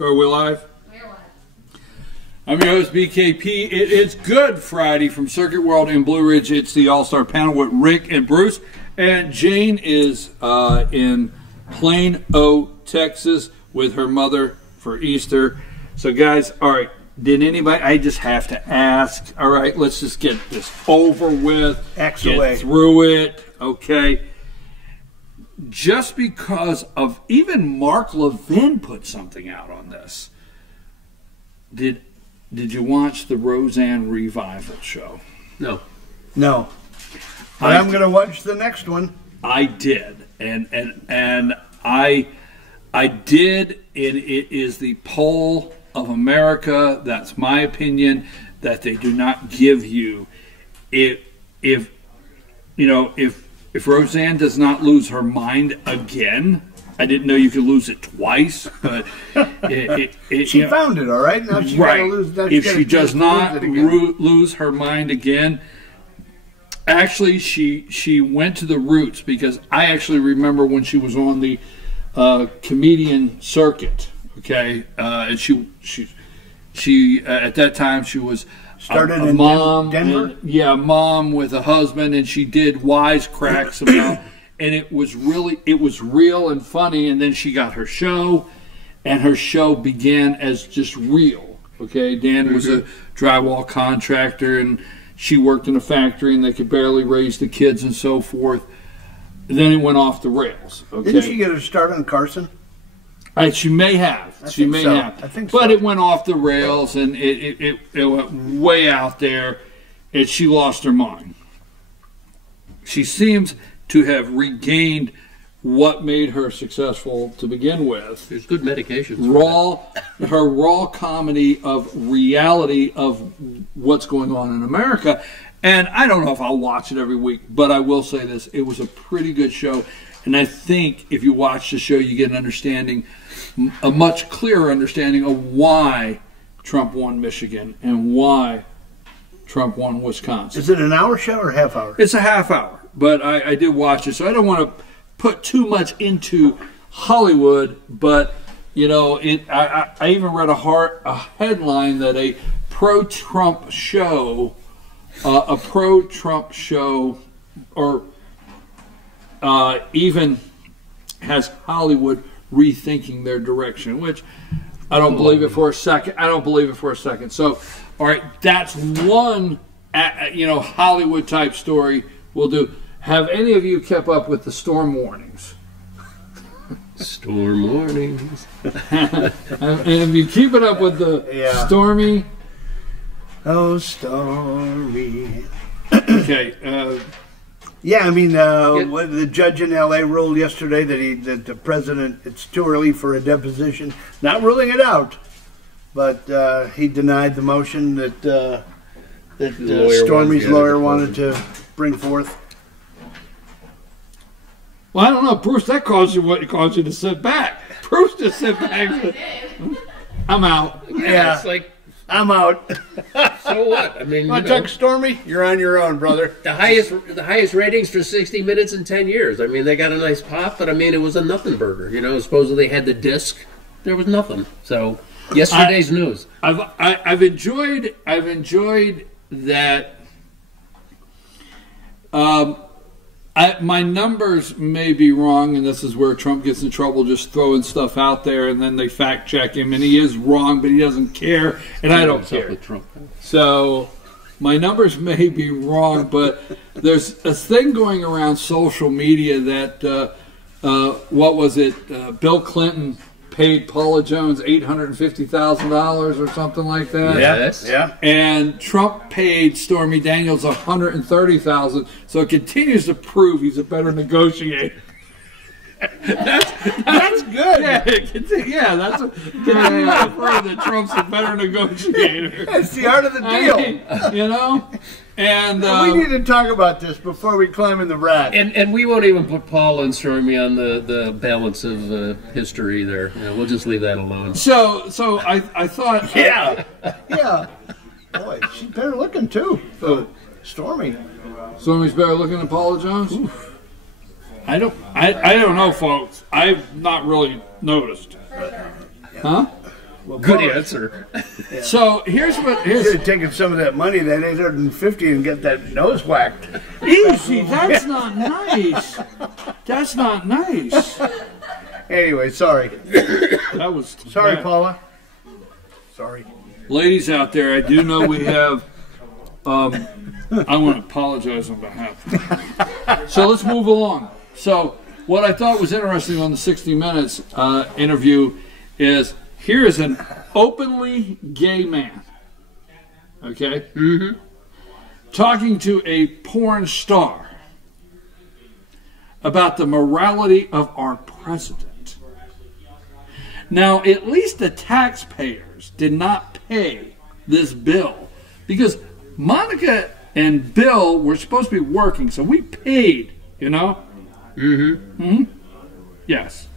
Are we live? We're live. I'm your host, BKP. It is Good Friday from Circuit World in Blue Ridge. It's the All-Star Panel with Rick and Bruce. And Jane is in Plano, Texas with her mother for Easter. So, guys, all right, did anybody, I just have to ask, all right, let's just get this over with. Get through it, okay? Just because of, even Mark Levin put something out on this. Did you watch the Roseanne revival show? No. No. But I'm going to watch the next one. I did. And I did, and it is the poll of America. That's my opinion, that they do not give you. If Roseanne does not lose her mind again, I didn't know you could lose it twice, but she found it, all right? Now she's right. Gotta lose, if she does not lose her mind again, actually, she went to the roots, because I actually remember when she was on the comedian circuit. Okay, and she at that time she was started a in mom, Denver. Mom with a husband, and she did wisecracks about. And it was real and funny, and then she got her show, and her show began as just real. Okay, Dan was a drywall contractor, and she worked in a factory, and they could barely raise the kids and so forth. And then it went off the rails. Okay? Didn't she get her start on Carson? She may have. She may have. I think so. But it went off the rails, and it went way out there, and she lost her mind. She seems to have regained what made her successful to begin with. There's good medications. Her raw comedy of reality of what's going on in America. And I don't know if I'll watch it every week, but I will say this. It was a pretty good show. And I think if you watch the show, you get an understanding, a much clearer understanding of why Trump won Michigan and why Trump won Wisconsin. Is it an hour show or half hour? It's a half hour. But I did watch it, so I don't want to put too much into Hollywood. But I even read a headline that a pro-Trump show, even has Hollywood rethinking their direction, which I don't believe it for a second. So, all right, that's one Hollywood type story we'll do. Have any of you kept up with the storm warnings? Storm warnings. Have you keeping up with the stormy? Oh, stormy. Okay. Yeah, I mean, what the judge in L.A. ruled yesterday that the president, it's too early for a deposition. Not ruling it out, but he denied the motion that Stormy's lawyer wanted to bring forth. Well, I don't know, Bruce. That caused you to sit back. Bruce just sit back. I'm out. Yeah, it's like I'm out. So what? I mean, want to talk Stormy? You're on your own, brother. The highest ratings for 60 Minutes in 10 years. I mean, they got a nice pop, but I mean, it was a nothing burger. Supposedly they had the disc. There was nothing. So yesterday's news. I've enjoyed that. My numbers may be wrong, and this is where Trump gets in trouble, just throwing stuff out there, and then they fact check him, and he is wrong, but he doesn't care, and I don't care. So my numbers may be wrong, but there's a thing going around social media that what was it? Bill Clinton paid Paula Jones $850,000 or something like that. Yes. Yeah. And Trump paid Stormy Daniels $130,000. So it continues to prove he's a better negotiator. That's good. Yeah, that's continues to prove that Trump's a better negotiator. That's the art of the deal. And we need to talk about this before we climb in the rat. And we won't even put Paul and Stormy on the balance of history there. We'll just leave that alone. So I thought... Yeah. Boy, she's better looking, too. Stormy. Stormy's better looking than Paula Jones? Oof. I don't know, folks. I've not really noticed. Huh? Good answer. So here's what Should have taken some of that money, that 850, and get that nose whacked. easy. That's not nice. That's not nice. Anyway, sorry. That was Sorry, bad. Paula. Sorry. Ladies out there, I do know we have. I want to apologize on behalf. So let's move along. So what I thought was interesting on the 60 Minutes interview is here is an openly gay man, okay, talking to a porn star about the morality of our president. Now, at least the taxpayers did not pay this bill because Monica and Bill were supposed to be working, so we paid, you know? Yes.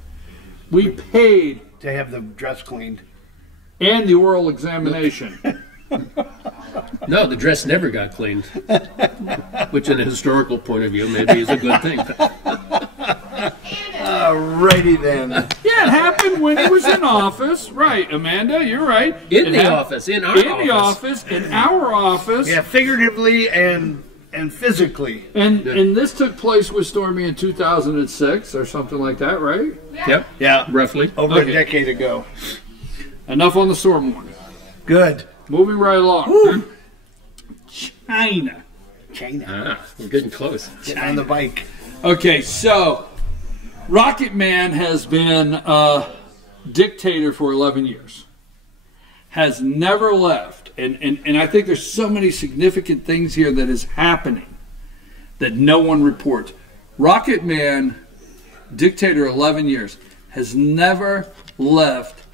We paid. To have the dress cleaned. And the oral examination. No, the dress never got cleaned, which in a historical point of view maybe is a good thing. Alrighty then. Yeah, it happened when he was in office. Right, Amanda, you're right. In the office, in our office. In our office. Yeah, figuratively and physically. And this took place with Stormy in 2006 or something like that, right? Yep. Yeah. Roughly. Over Okay. a decade ago. Enough on the storm warning. Good. Moving right along. Woo. China. China. We're getting close. Get on the bike. Okay, so Rocket Man has been dictator for 11 years. Has never left. And I think there's so many significant things here that is happening that no one reports. Rocket Man, dictator 11 years, has never left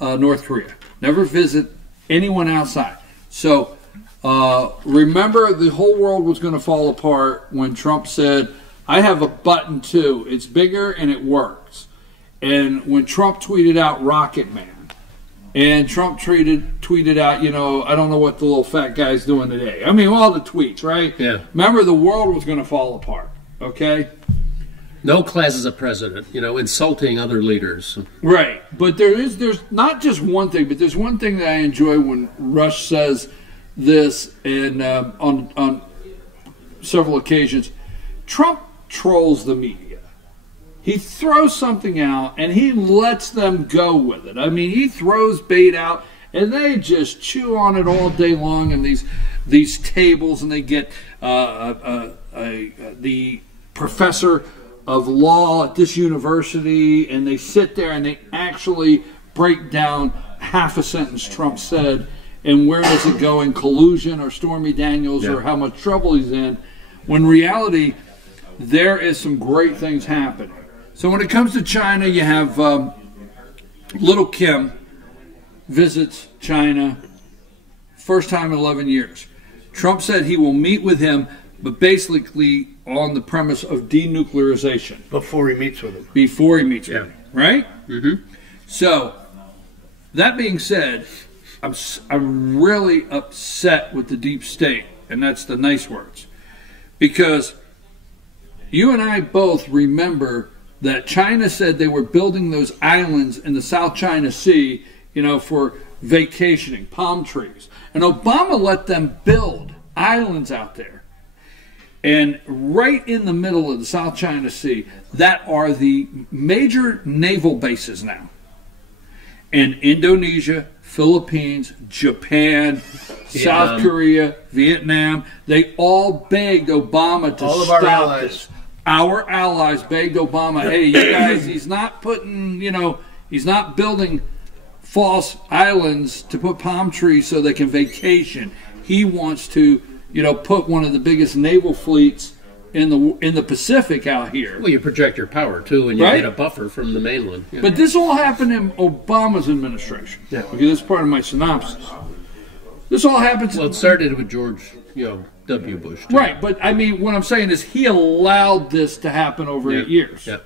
North Korea. Never visit anyone outside. So remember, the whole world was going to fall apart when Trump said, I have a button too. It's bigger and it works. And when Trump tweeted out Rocket Man, and Trump tweeted out, you know, I don't know what the little fat guy's doing today. I mean, all the tweets, right? Yeah. Remember, the world was going to fall apart, okay? No class as a president, you know, insulting other leaders. Right. But there's not just one thing, but there's one thing that I enjoy when Rush says this, and on several occasions. Trump trolls the media. He throws something out, and he lets them go with it. I mean, he throws bait out, and they just chew on it all day long in these tables, and they get the professor of law at this university, and they sit there and they actually break down half a sentence Trump said, and where does it go in collusion or Stormy Daniels or how much trouble he's in, when in reality, there is some great things happening. So when it comes to China, you have Little Kim visits China, first time in 11 years. Trump said he will meet with him, but basically on the premise of denuclearization. Before he meets with him. Before he meets with him, right? Mm-hmm. So, that being said, I'm really upset with the deep state, and that's the nice words. Because you and I both remember that China said they were building those islands in the South China Sea, you know, for vacationing, palm trees. And Obama let them build islands out there. And right in the middle of the South China Sea, that are the major naval bases now. And Indonesia, Philippines, Japan, South Korea, Vietnam, they all begged Obama to stop our allies. this. Our allies begged Obama, hey, you guys, he's not putting, you know, he's not building false islands to put palm trees so they can vacation. He wants to, you know, put one of the biggest naval fleets in the Pacific out here. Well, you project your power, too, and you Right? get a buffer from the mainland. Yeah. But this all happened in Obama's administration. Yeah. Okay, this is part of my synopsis. This all happened. Well, it started with George, W. Bush. Too. Right, but I mean, what I'm saying is he allowed this to happen over 8 years. Yeah.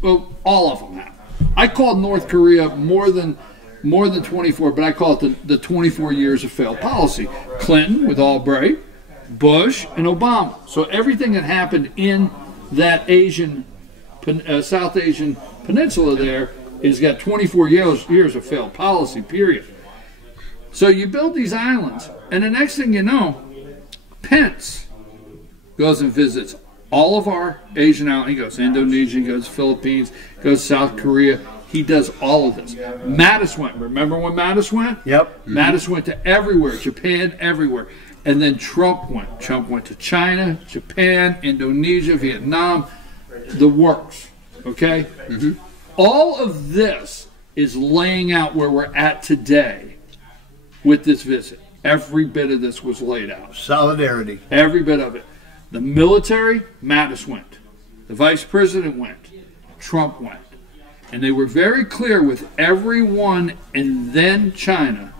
Well, all of them have. I called North Korea more than 24, but I call it the 24 years of failed policy. Clinton with Albright, Bush, and Obama. So everything that happened in that South Asian peninsula there He's got 24 years of failed policy, period. So you build these islands, and the next thing you know, Pence goes and visits all of our Asian islands. He goes to Indonesia, he goes to Philippines, goes to South Korea. He does all of this. Mattis went. Remember when Mattis went? Yep. Mattis went to everywhere, Japan, everywhere. And then Trump went. Trump went to China, Japan, Indonesia, Vietnam, the works. Okay? Mm-hmm. All of this is laying out where we're at today with this visit. Every bit of this was laid out. Solidarity. Every bit of it. The military, Mattis went. The vice president went. Trump went. And they were very clear with everyone and then China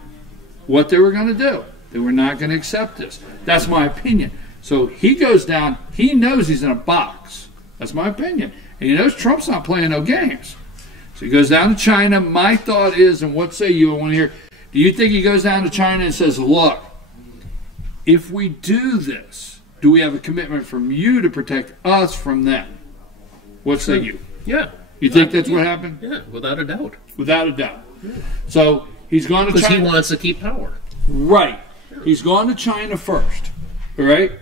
what they were going to do. They were not going to accept this. That's my opinion. So he goes down. He knows he's in a box. That's my opinion. And he knows Trump's not playing no games. So he goes down to China. My thought is, and what say you? I want to hear, do you think he goes down to China and says, look, if we do this, do we have a commitment from you to protect us from them? What say you? Yeah. You think that's what happened? Yeah, without a doubt. Without a doubt. So he's gone to China. Because he wants to keep power. Right. He's gone to China first. All right?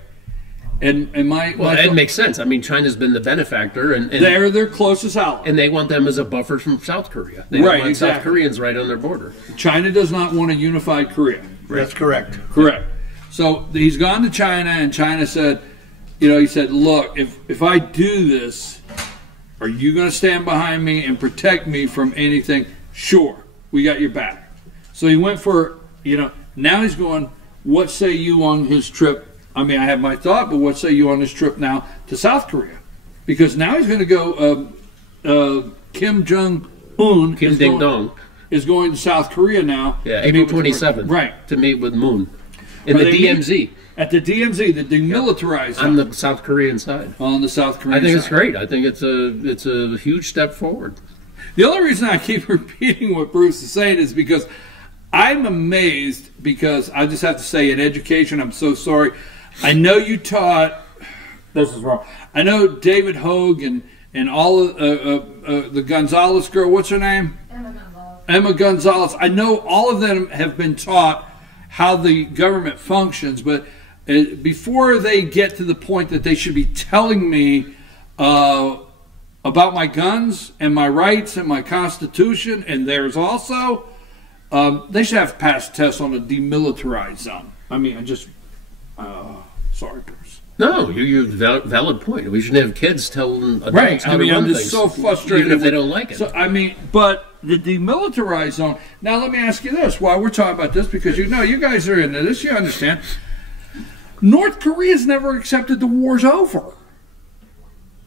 And that makes sense. I mean, China's been the benefactor, and they're their closest ally. And they want them as a buffer from South Korea. They right, want exactly. South Koreans right on their border. China does not want a unified Korea. Right. That's correct. Correct. So he's gone to China, and China said, he said, look, if I do this, are you going to stand behind me and protect me from anything? Sure. We got your back. So he went for, now he's going, what say you on his trip? I mean, I have my thought, but what say you on his trip now to South Korea? Because now he's going to go, Kim Jong-un is going to South Korea now. Yeah, April 27th. Right. To meet with Moon. In the DMZ. At the DMZ, the demilitarized on the South Korean side. On the South Korean side. I think it's great. I think it's a huge step forward. The only reason I keep repeating what Bruce is saying is because I'm amazed, because I just have to say, in education, I'm so sorry. I know you taught, this is wrong, I know David Hogue and all of the Gonzalez girl, what's her name? Emma Gonzalez. I know all of them have been taught how the government functions, but before they get to the point that they should be telling me about my guns and my rights and my Constitution and theirs also, they should have passed tests on a demilitarized zone. I mean, sorry, Bruce. No, you have a valid point. We shouldn't have kids telling adults how to run I'm just things, so frustrated even if they don't like it. So, but the demilitarized zone. Now, let me ask you this: while we're talking about this, because you guys are into this, you understand. North Korea's never accepted the war's over.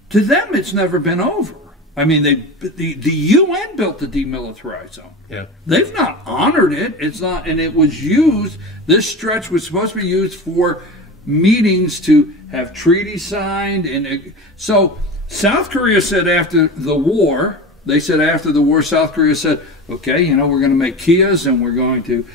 To them, it's never been over. I mean, the UN built the demilitarized zone. Yeah, they've not honored it. It's not, and it was used. This stretch was supposed to be used for meetings to have treaties signed, and so South Korea said after the war. They said after the war, South Korea said, okay, we're going to make Kias and we're going to,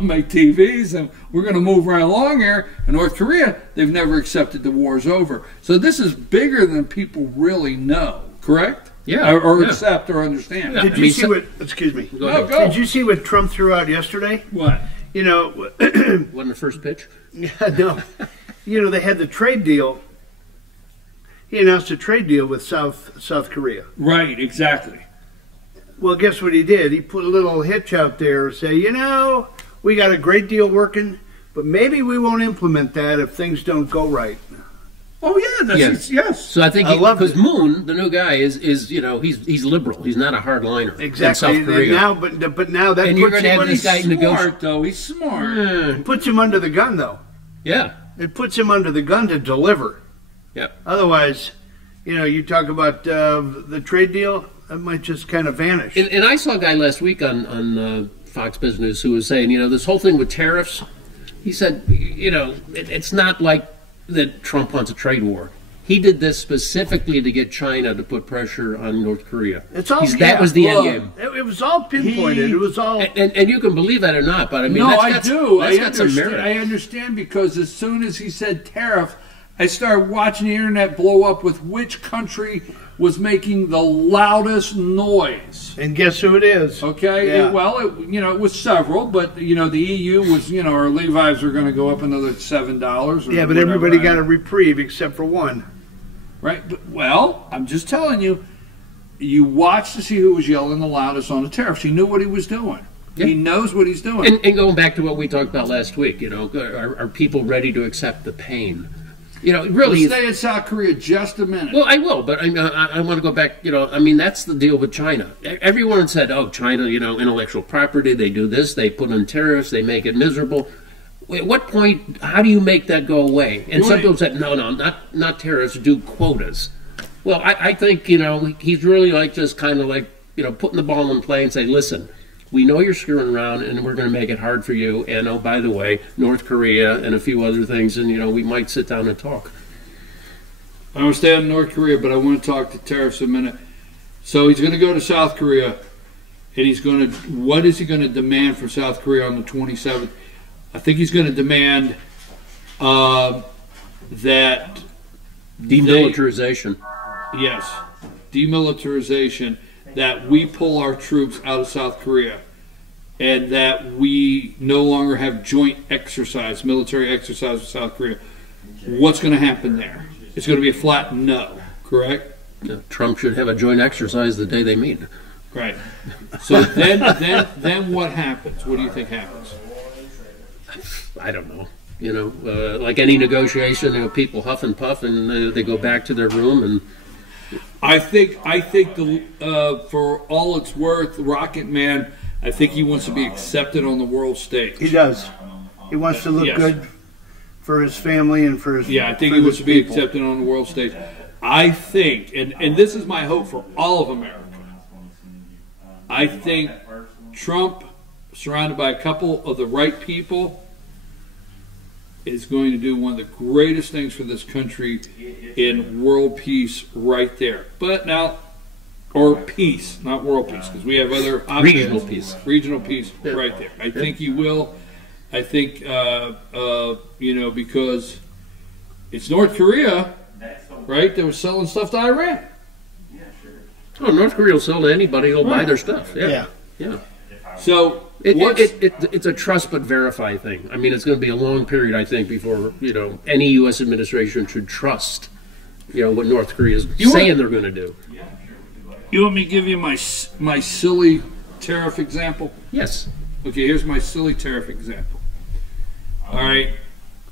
make TVs and we're going to move right along here. And North Korea, they've never accepted the war's over. So this is bigger than people really know, correct? Yeah. Or accept or understand. Yeah. Did you see what, excuse me. Go. Did you see what Trump threw out yesterday? What? Wasn't the first pitch? No. They had the trade deal. He announced a trade deal with South Korea. Right, exactly. Well, guess what he did? He put a little hitch out there and say, we got a great deal working, but maybe we won't implement that if things don't go right. Oh yeah, yes. So I think because Moon, the new guy, is he's liberal. He's not a hardliner. Exactly. In South Korea. But now that you're going to have this guy smart though. He's smart. It puts him under the gun though. Yeah. It puts him under the gun to deliver. Yeah. Otherwise, you talk about the trade deal, that might just kind of vanish. And I saw a guy last week on Fox Business who was saying, this whole thing with tariffs, he said, it's not like that Trump wants a trade war. He did this specifically to get China to put pressure on North Korea. That was the end game. It was all pinpointed. It was all... And you can believe that or not, but I mean... No, I do. That's got some merit. I understand, because as soon as he said tariff, I started watching the internet blow up with which country was making the loudest noise. And guess who it is? Okay, Yeah. It was several, but the EU was, our Levi's were going to go up another $7. Yeah, but everybody got a reprieve except for one. Right. Well, I'm just telling you. You watch to see who was yelling the loudest on the tariffs. He knew what he was doing. Yeah. He knows what he's doing. And going back to what we talked about last week, are people ready to accept the pain? Really. Let's stay in South Korea just a minute. Well, I will, but I want to go back. That's the deal with China. Everyone said, "Oh, China, intellectual property. They do this. They put on tariffs. They make it miserable." At what point? How do you make that go away? And some people said, "No, not tariffs. Do quotas." Well, I think, he's really just kind of putting the ball in play and say, listen, we know you're screwing around and we're going to make it hard for you. And, oh, by the way, North Korea and a few other things, and, we might sit down and talk. I don't stay on North Korea, but I want to talk to tariffs a minute. So he's going to go to South Korea, and what is he going to demand from South Korea on the 27th? I think he's going to demand that demilitarization. Yes, demilitarization, that we pull our troops out of South Korea and that we no longer have joint exercise, military exercise with South Korea. What's going to happen there? It's going to be a flat no, correct? Yeah, Trump should have a joint exercise the day they meet. Right. So then what happens? What do you think happens? I don't know. Like any negotiation, people huff and puff, and they go back to their room. And I think for all it's worth, Rocket Man, I think he wants to be accepted on the world stage. He does. He wants to look good for his family and for his. Yeah, I think he wants to be accepted on the world stage. I think, and this is my hope for all of America. I think Trump, surrounded by a couple of the right people, is going to do one of the greatest things for this country in world peace right there. But now, or peace, not world peace, because we have other options. Regional peace. Regional peace right there. I think he will. I think, because it's North Korea, right, that was selling stuff to Iran. Oh, North Korea will sell to anybody who'll buy their stuff. Yeah. So it's a trust but verify thing. I mean, it's going to be a long period, I think, before any U.S. administration should trust what North Korea is saying they're going to do. You want me to give you my silly tariff example? Yes. Okay, here's my silly tariff example. All right.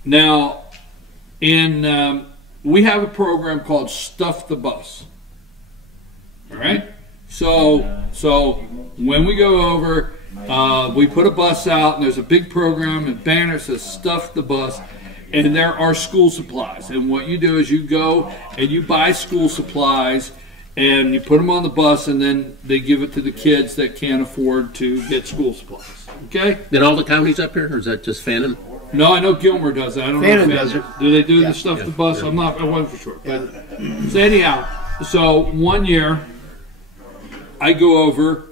Now, we have a program called Stuff the Bus. All right. So when we go over, we put a bus out, and there's a big program and banner that says "Stuff the Bus," and there are school supplies. And what you do is you go and you buy school supplies, and you put them on the bus, and then they give it to the kids that can't afford to get school supplies. Okay. Then all the counties up here, or is that just Fannin? No, I know Gilmer does that. I don't Fannin know if does it. Do they do the Stuff the Bus? I wasn't for sure. But so anyhow, so one year I go over,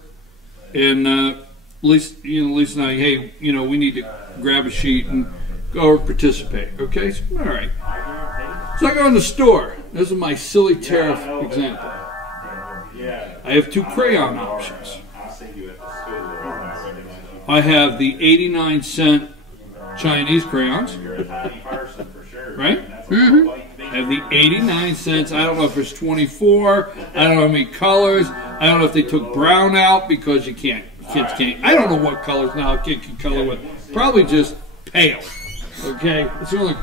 and Lisa and I, hey, we need to grab a sheet and go over participate. Okay, so, all right. So I go in the store. This is my silly tariff example. I have 2 crayon options. I have the 89-cent Chinese crayons, right? Mm-hmm. I have the 89 cents. I don't know if there's 24. I don't know how many colors. I don't know if they took brown out because kids can't. I don't know what colors now a kid can color with. Probably just pale. Okay? It's only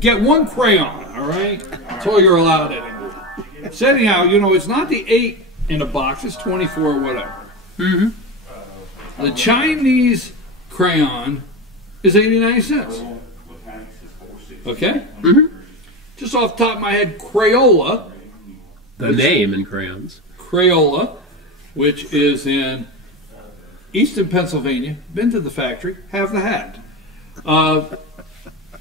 get 1 crayon, all right? That's all you're allowed anymore. So anyhow, it's not the 8 in a box. It's 24 or whatever. Mm-hmm. The Chinese crayon is 89 cents. Okay? Mm-hmm. Just off the top of my head, Crayola. The name in crayons. Crayola, which is in Easton, Pennsylvania. Been to the factory. Have the hat.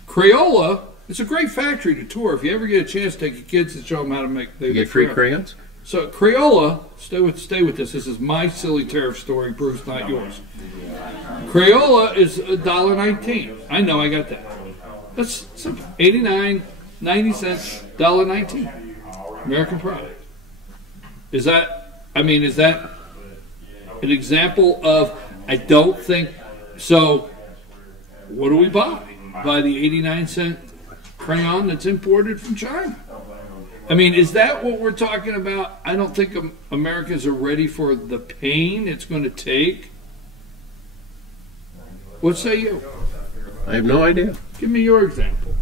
Crayola, it's a great factory to tour. If you ever get a chance, take your kids and show them how to make. You get free crayons? So Crayola, stay with this. This is my silly tariff story, Bruce, not yours. Crayola is $1.19. I know, I got that. That's simple. 89 90 cents, $1.19. American product. Is that an example of, I don't think, so what do we buy? Buy the 89-cent crayon that's imported from China? I mean, is that what we're talking about? I don't think Americans are ready for the pain it's going to take. What say you? I have no idea. Give me your example.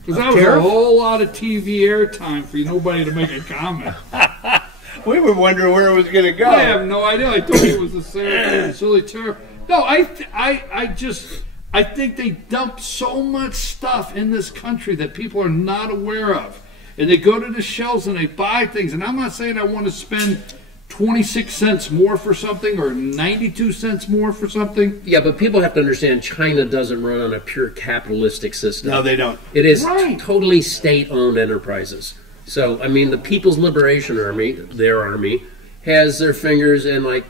Because that was a whole lot of TV airtime for nobody to make a comment. We were wondering where it was going to go. I have no idea. I thought it was a silly tariff. No, I think they dump so much stuff in this country that people are not aware of. And they go to the shelves and they buy things. And I'm not saying I want to spend 26 cents more for something or 92 cents more for something. Yeah, but people have to understand China doesn't run on a pure capitalistic system. No, they don't. It is totally state-owned enterprises. So, I mean, the People's Liberation Army, their army, has their fingers in, like,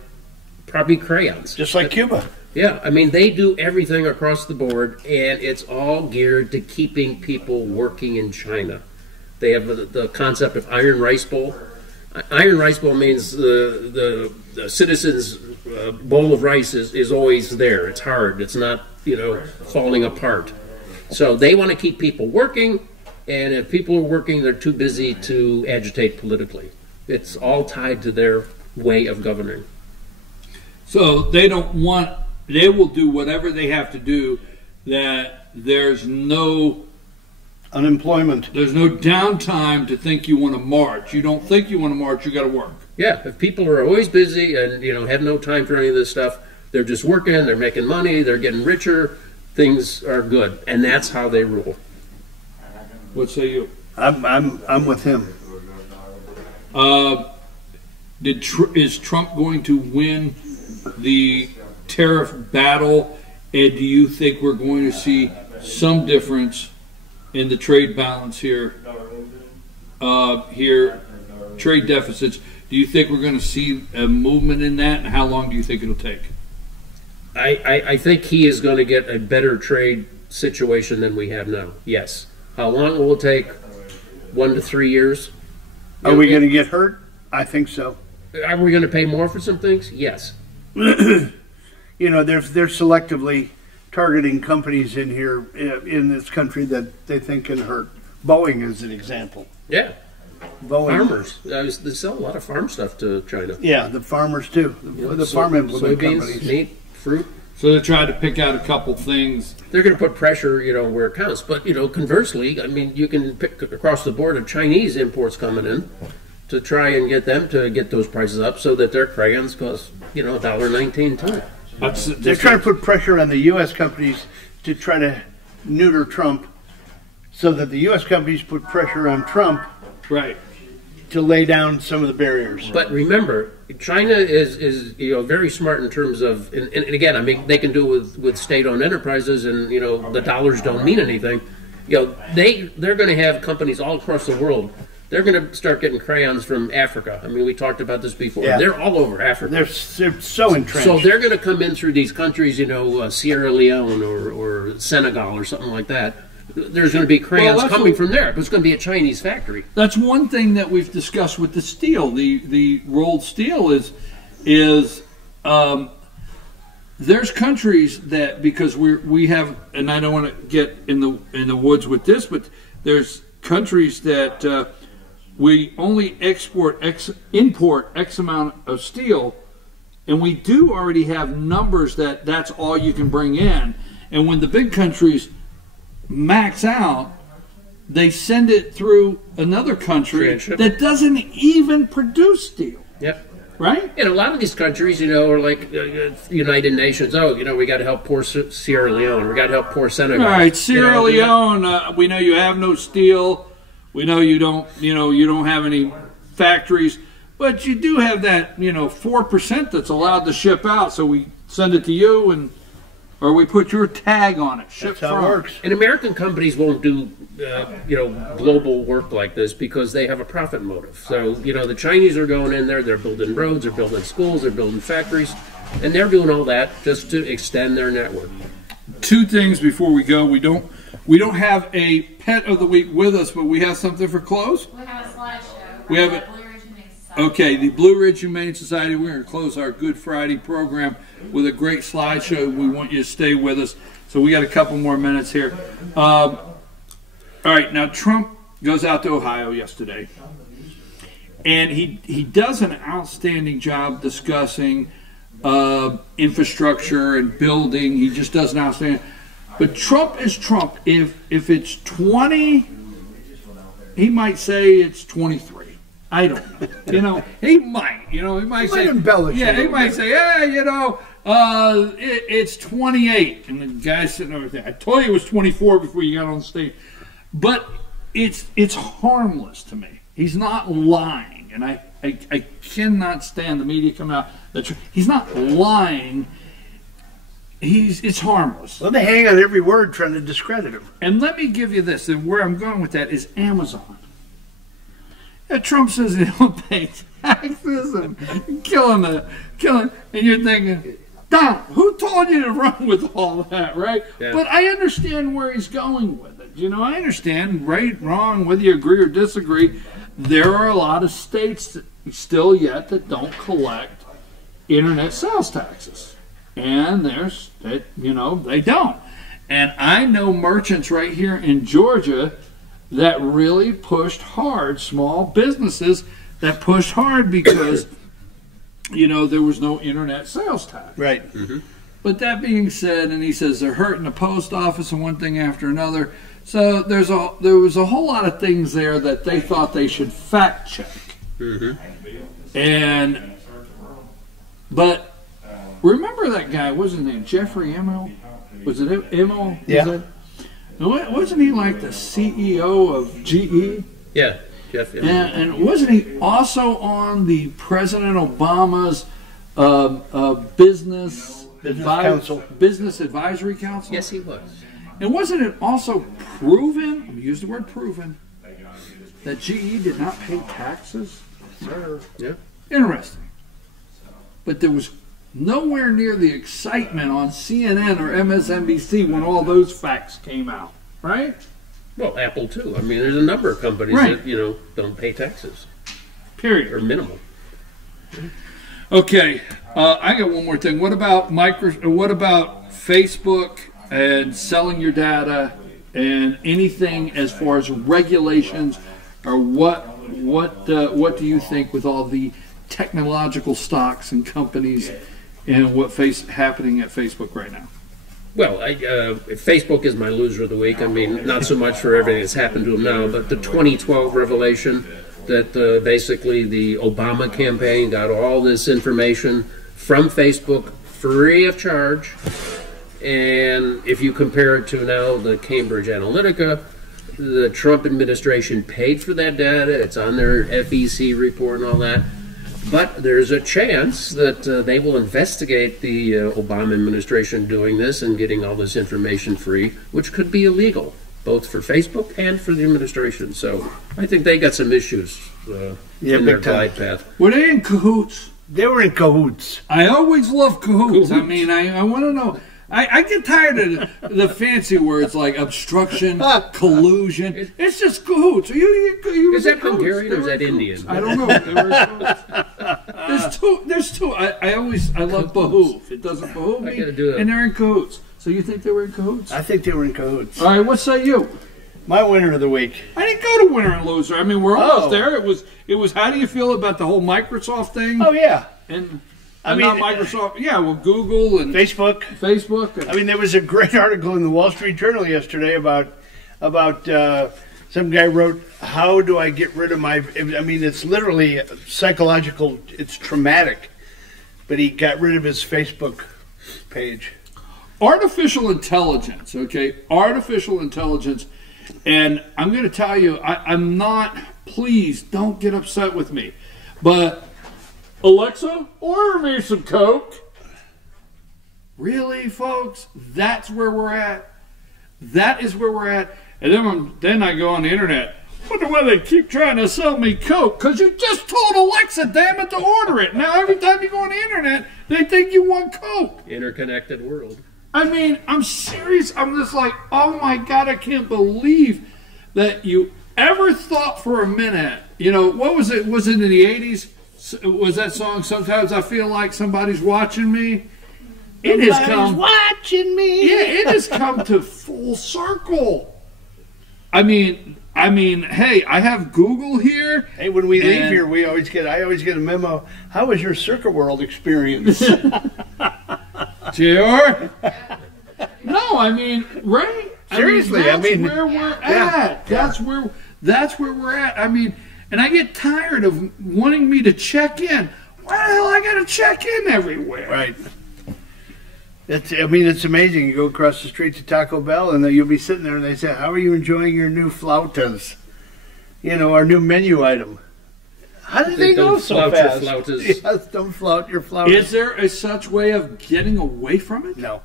probably crayons. Just like Cuba. Yeah, I mean, they do everything across the board, and it's all geared to keeping people working in China. They have the concept of Iron Rice Bowl. Iron Rice Bowl means the citizen's bowl of rice is always there. It's hard. It's not, falling apart. So they want to keep people working, and if people are working, they're too busy to agitate politically. It's all tied to their way of governing. So they will do whatever they have to do, that there's no unemployment. There's no downtime to think you want to march. You don't think you want to march, you got to work. Yeah, if people are always busy and have no time for any of this stuff, they're just working, they're making money, they're getting richer, things are good, and that's how they rule. What say you? I'm with him. Is Trump going to win the tariff battle, and do you think we're going to see some difference in the trade balance here, trade deficits? Do you think we're going to see a movement in that, and how long do you think it'll take? I think he is going to get a better trade situation than we have now, yes. How long will it take? 1 to 3 years? Are we going to get hurt? I think so. Are we going to pay more for some things? Yes. They're selectively targeting companies in here, in this country, that they think can hurt. Boeing is an example. Yeah. Boeing. Farmers. They sell a lot of farm stuff to China. Yeah, the farmers too. The farm implement companies. Meat, fruit. So they tried to pick out a couple things. They're going to put pressure, where it counts. But, conversely, I mean, you can pick across the board of Chinese imports coming in to try and get them to get those prices up so that their crayons cost, $1.19 a ton. They're trying to put pressure on the U.S. companies to try to neuter Trump, so that the U.S. companies put pressure on Trump, right, to lay down some of the barriers. But remember, China is very smart in terms of, and again, I mean, they can do it with state-owned enterprises, and the dollars don't mean anything. They're going to have companies all across the world. They're going to start getting crayons from Africa. I mean, we talked about this before. Yeah. They're all over Africa. They're so entrenched. So they're going to come in through these countries, Sierra Leone or Senegal or something like that. There's going to be crayons coming from there, but it's going to be a Chinese factory. That's one thing that we've discussed with the steel. The rolled steel is there's countries that, because we have, and I don't want to get in the woods with this, but there's countries that we only import X amount of steel, and we do already have numbers that's all you can bring in. And when the big countries max out, they send it through another country that doesn't even produce steel. Yep. Right? And a lot of these countries, are like United Nations. Oh, we got to help poor Sierra Leone. We got to help poor Senegal. All right, Sierra Leone. We know you have no steel. We know you don't. You don't have any factories, but you do have that. 4% that's allowed to ship out. So we send it to you, or we put your tag on it. That's how it works. And American companies won't do, global work like this because they have a profit motive. So, the Chinese are going in there, they're building roads, they're building schools, they're building factories, and they're doing all that just to extend their network. Two things before we go. We don't We don't have a pet of the week with us, but we have something for close. We have a slideshow. We have a Blue Ridge Humane Society. Okay, the Blue Ridge Humane Society. We're going to close our Good Friday program with a great slideshow. We want you to stay with us. So we got a couple more minutes here. All right, now Trump goes out to Ohio yesterday, and he does an outstanding job discussing infrastructure and building. He just does an outstanding. But Trump is Trump. If it's 20, he might say it's 23. I don't know. You know, he might. You know, he might say embellish. Yeah, he might say, you know, it's 28, and the guy's sitting over there. I told you it was 24 before you got on stage. But it's harmless to me. He's not lying, and I cannot stand the media coming out. He's not lying. It's harmless. Well, they hang on every word trying to discredit him. And let me give you this, and where I'm going with that is Amazon. Trump says they don't pay taxes and killing, and you're thinking, Donald, who told you to run with all that, right? Yeah. But I understand where he's going with it. You know, I understand, right, wrong, whether you agree or disagree. There are a lot of states still yet that don't collect internet sales taxes. And they don't. And I know merchants right here in Georgia that really pushed hard, small businesses that pushed hard because, there was no internet sales tax. Right. Mm-hmm. But that being said, and he says they're hurting the post office and one thing after another. So there was a whole lot of things there that they thought they should fact check. Mm-hmm. But remember that guy, what was his name? Jeffrey Immel? Was it Immel? Yeah. Wasn't he like the CEO of GE? Yeah, Jeff Immel. And wasn't he also on the President Obama's business advisory council? Yes, he was. And wasn't it also proven, I'm use the word proven, that GE did not pay taxes? Sure. Yeah. Interesting. But there was nowhere near the excitement on CNN or MSNBC when all those facts came out, right? Well, Apple too. I mean, there's a number of companies that don't pay taxes. Period. Or minimal. Okay, I got one more thing. What about Facebook and selling your data and anything as far as regulations, or what do you think with all the technological stocks and companies and what's happening at Facebook right now? Well, Facebook is my loser of the week. I mean, not so much for everything that's happened to him now, but the 2012 revelation that basically the Obama campaign got all this information from Facebook free of charge. And if you compare it to now the Cambridge Analytica, the Trump administration paid for that data. It's on their FEC report and all that. But there's a chance that they will investigate the Obama administration doing this and getting all this information free, which could be illegal, both for Facebook and for the administration. So I think they got some issues in their glide path. Were they in cahoots? They were in cahoots. I always love cahoots. I mean, I want to know. I get tired of the fancy words like obstruction, collusion. It's just cahoots. Is that Hungarian or is that Indian? I don't know. There's two. I love behoove. It doesn't behoove me. And they're in cahoots. So you think they were in cahoots? I think they were in cahoots. All right, what say you? My winner of the week. I didn't go to winner and loser. I mean, we're almost there. It was. How do you feel about the whole Microsoft thing? Oh yeah. And not Microsoft. Yeah, well, Google and Facebook. I mean, there was a great article in the Wall Street Journal yesterday about some guy wrote, "How do I get rid of my?" I mean, it's literally psychological. It's traumatic, but he got rid of his Facebook page. Artificial intelligence. Okay, artificial intelligence, and I'm going to tell you, I'm not. Please don't get upset with me, but. Alexa, order me some Coke. Really, folks? That's where we're at. That is where we're at. And then I go on the internet. Wonder why they keep trying to sell me Coke. Because you just told Alexa, damn it, to order it. Now every time you go on the internet, they think you want Coke. Interconnected world. I mean, I'm serious. I'm just like, oh my God, I can't believe that you ever thought for a minute, you know, what was it? Was it in the 80s? Was that song, Sometimes I Feel Like Somebody's Watching Me? It has come. Watching me. Yeah, it has come to full circle. I mean, hey, I have Google here. Hey, when we leave here, I always get a memo. How was your Circuit World experience? JR? No, I mean, right? Seriously, that's where we're at. That's where we're at. I mean, and I get tired of wanting me to check in. Why the hell I got to check in everywhere? Right. It's amazing. You go across the street to Taco Bell, and you'll be sitting there, and they say, "How are you enjoying your new flautas? You know, our new menu item." How did they go so fast? Yes, don't flout your flautas. Is there a such way of getting away from it? No.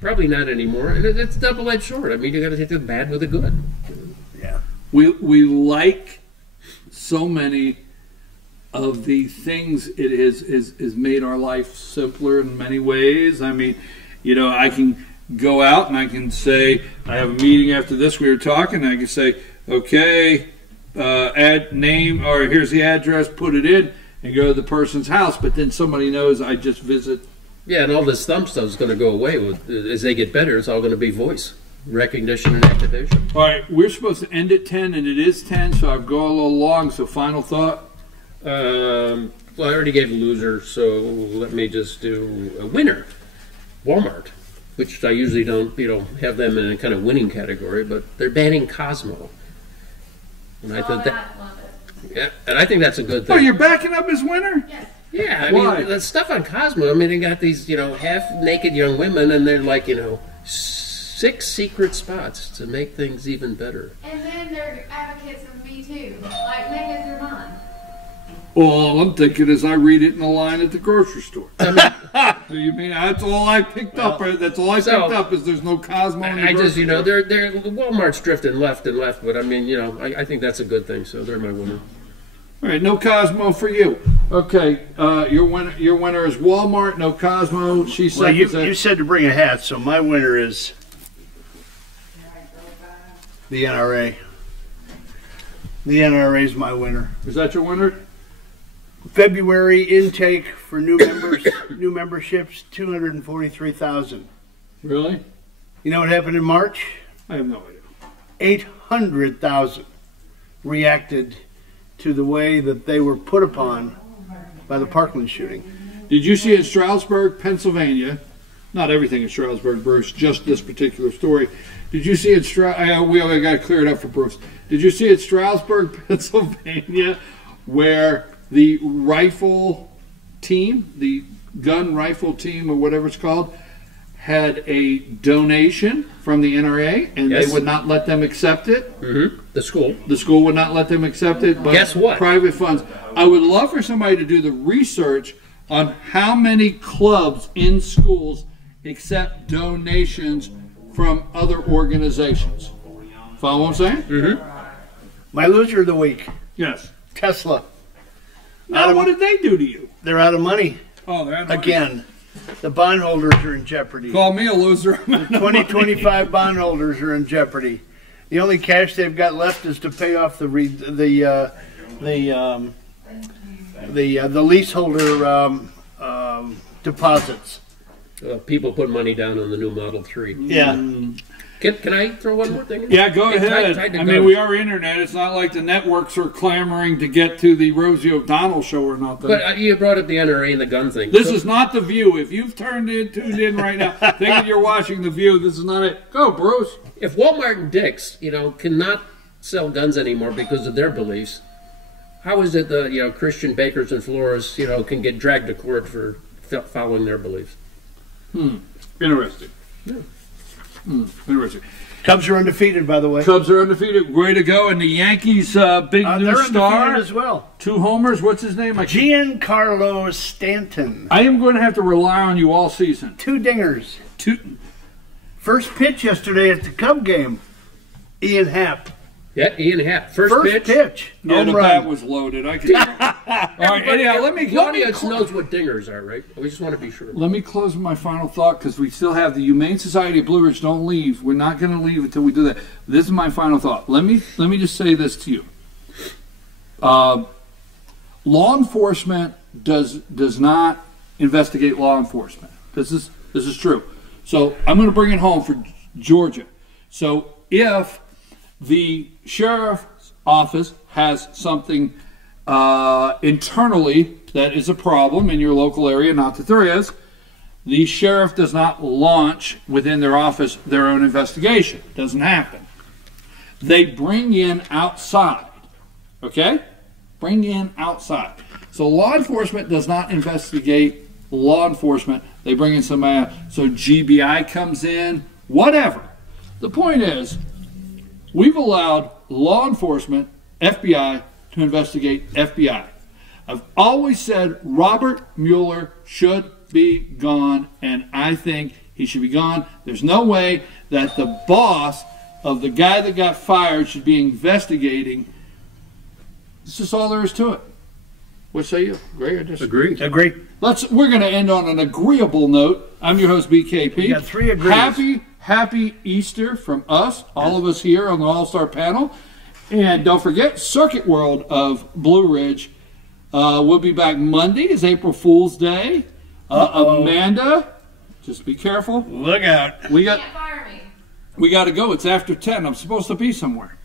Probably not anymore. And it's double-edged sword. I mean, you got to take the bad with the good. Yeah. We like so many of the things it is made our life simpler in many ways. I mean, you know, I can go out and I can say, I have a meeting after this, we were talking, and I can say, okay, add name, or here's the address, put it in, and go to the person's house, but then somebody knows I just visit. Yeah, and all this thumb stuff is going to go away. As they get better, it's all going to be voice recognition and activation. All right, we're supposed to end at 10, and it is 10, so I've gone a little long, so final thought? Well, I already gave a loser, so let me just do a winner. Walmart, which I usually don't, have them in a kind of winning category, but they're banning Cosmo. And I thought that, I love it. yeah, and I think that's a good thing. Oh, you're backing up his winner? Yes. Yeah, I Why? mean, the stuff on Cosmo, I mean, they got these, half-naked young women, and they're like, 6 secret spots to make things even better. And then they're advocates of Me Too. Like, make it their mind. Well, all I'm thinking is I read it in the line at the grocery store. Do you mean that's all I picked up? That's all I picked up is there's no Cosmo in the grocery store. they're Walmart's drifting left and left, but I mean, I think that's a good thing. So they're my winner. All right, no Cosmo for you. Okay, your winner is Walmart. No Cosmo. She said. Well, you said to bring a hat, so my winner is the NRA. The NRA is my winner. Is that your winner? February intake for new members, new memberships, 243,000. Really? You know what happened in March? I have no idea. 800,000 reacted to the way that they were put upon by the Parkland shooting. Did you see in Stroudsburg, Pennsylvania? Not everything in Stroudsburg, Bruce. Just this particular story. Did you see it? We got to clear it up for Bruce. Did you see at Stroudsburg, Pennsylvania, where the rifle team, the gun rifle team, or whatever it's called, had a donation from the NRA, and Yes. they would not let them accept it? Mm-hmm. The school. The school would not let them accept it, but Guess what? private funds. I would love for somebody to do the research on how many clubs in schools accept donations from other organizations. Follow what I'm saying? Mm-hmm. My loser of the week, Yes. Tesla. Now, what did they do to you? They're out of money Oh, they're out of money. again. The bondholders are in jeopardy. Call me a loser. 2025 bondholders are in jeopardy. The only cash they've got left is to pay off the leaseholder deposits. People put money down on the new Model 3. Yeah. Can I throw one more thing in? Yeah, go It's ahead. tied to I mean, guns. we are internet. It's not like the networks are clamoring to get to the Rosie O'Donnell show or nothing. But you brought up the NRA and the gun thing. This is not The View. If you've tuned in right now, thinking you're watching The View, this is not it. Go, Bruce. If Walmart and Dick's, cannot sell guns anymore because of their beliefs, how is it the Christian bakers and florists, can get dragged to court for following their beliefs? Interesting. Interesting. Cubs are undefeated, by the way. Cubs are undefeated. Way to go. And the Yankees, big They're new star. undefeated as well. 2 homers. What's his name? Giancarlo Stanton. I am going to have to rely on you all season. 2 dingers. 2. First pitch yesterday at the Cub game. Ian Happ. Yeah, E&a-half. First pitch. Yeah, Home the run. bat was loaded. I could. All right, anyhow, The audience knows what dingers are, right? We just want to be sure. Let me close with my final thought because we still have the Humane Society of Blue Ridge. Don't leave. We're not going to leave until we do that. This is my final thought. Let me just say this to you. Law enforcement does not investigate law enforcement. This is true. So I'm going to bring it home for Georgia. So if the sheriff's office has something internally that is a problem in your local area, not that there is, the sheriff does not launch within their office their own investigation. It doesn't happen. They bring in outside. Okay? Bring in outside. So law enforcement does not investigate law enforcement. They bring in somebody else. So GBI comes in, whatever. The point is, we've allowed law enforcement, FBI, to investigate FBI. I've always said Robert Mueller should be gone, and I think he should be gone. There's no way that the boss of the guy that got fired should be investigating. This is all there is to it. What say you? Agree or disagree? Agree. We're going to end on an agreeable note. I'm your host, BKP. We got 3 agrees. Happy Easter from us, all of us here on the All-Star panel. And don't forget, Circuit World of Blue Ridge. We'll be back Monday. It's April Fool's Day. Amanda, just be careful. Look out. We Can't fire me. got to go. It's after 10. I'm supposed to be somewhere.